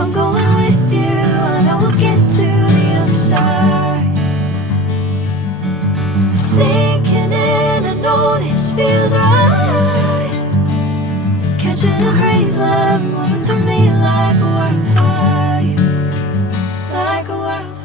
I'm going with you, I know we'll get to the other side. Sinking in, I know this feels right. Catching a crazy love moving through me like a wildfire, like a wildfire.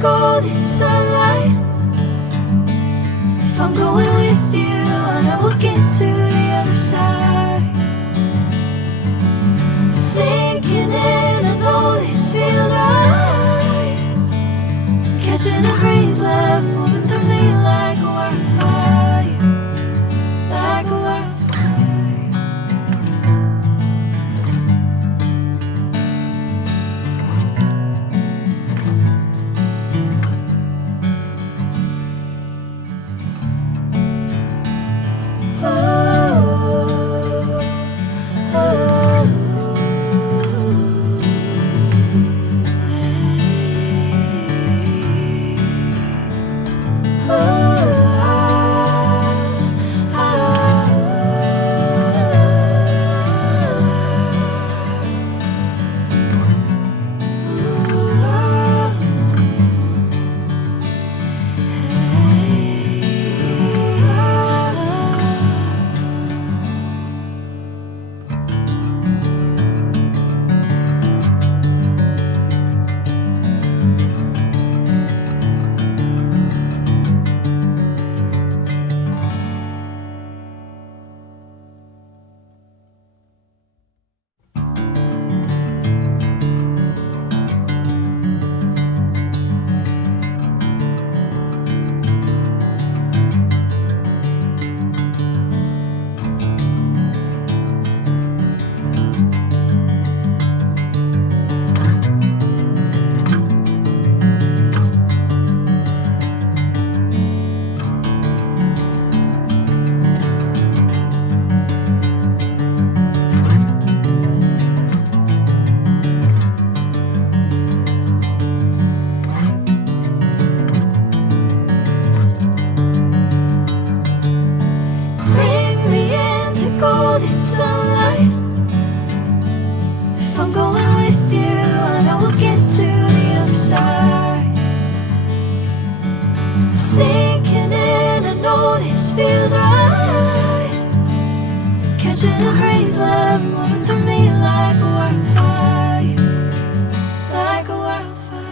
Golden sunlight. If I'm going with you, I know we'll get to the other side. Sinking in, I know this feels right. Catching a crazy love moving through me like a wildfire, like a wildfire. Sinking in, I know this feels right. Catching a crazy love moving through me like a wildfire, like a wildfire.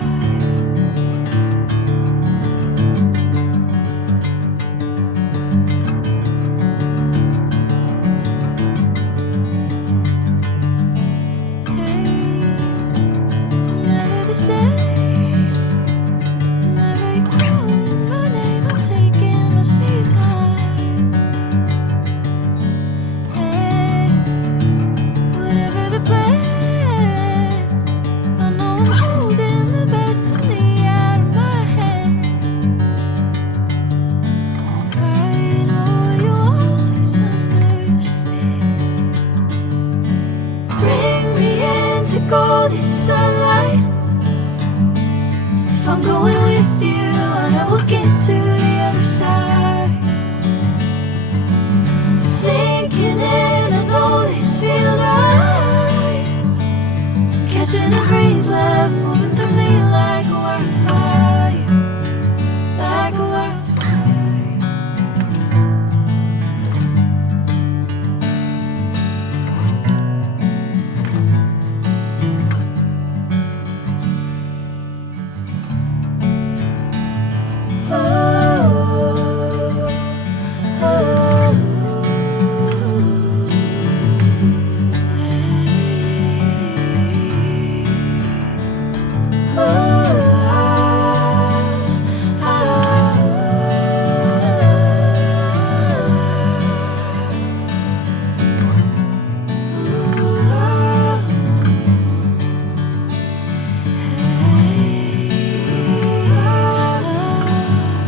Hey, I'm never the same. Golden sunlight. If I'm going with you, I know we'll get to the other side. Sinking in, I know this feels right. Catching a crazy love